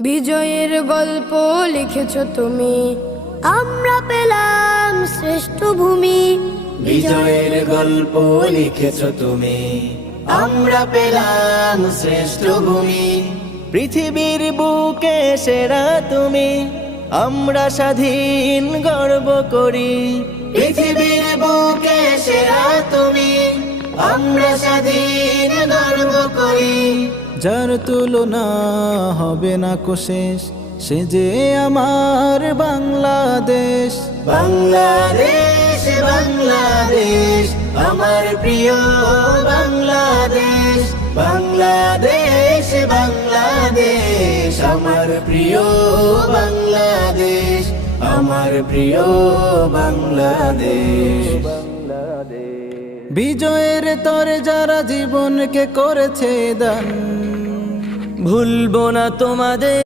বিজয়ের গল্প লিখেছ তুমি, আমরা পেলাম শ্রেষ্ঠ ভূমি। বিজয়ের গল্প লিখেছ তুমি, আমরা পেলাম শ্রেষ্ঠ ভূমি। পৃথিবীর বুকে সেরা তুমি, আমরা স্বাধীন গর্ব করি। পৃথিবীর বুকে সেরা তুমি, আমরা স্বাধীন গর্ব করি। যার তুলনা হবে না কো শেষ, সে যে আমার বাংলাদেশ। বাংলাদেশ বাংলাদেশ আমার প্রিয় বাংলাদেশ। বাংলাদেশ বাংলাদেশ আমার প্রিয় বাংলাদেশ। আমার প্রিয় বাংলাদেশ। বিজয়ের তরে যারা জীবনকে করেছে দান, ভুলবো না তোমাদের।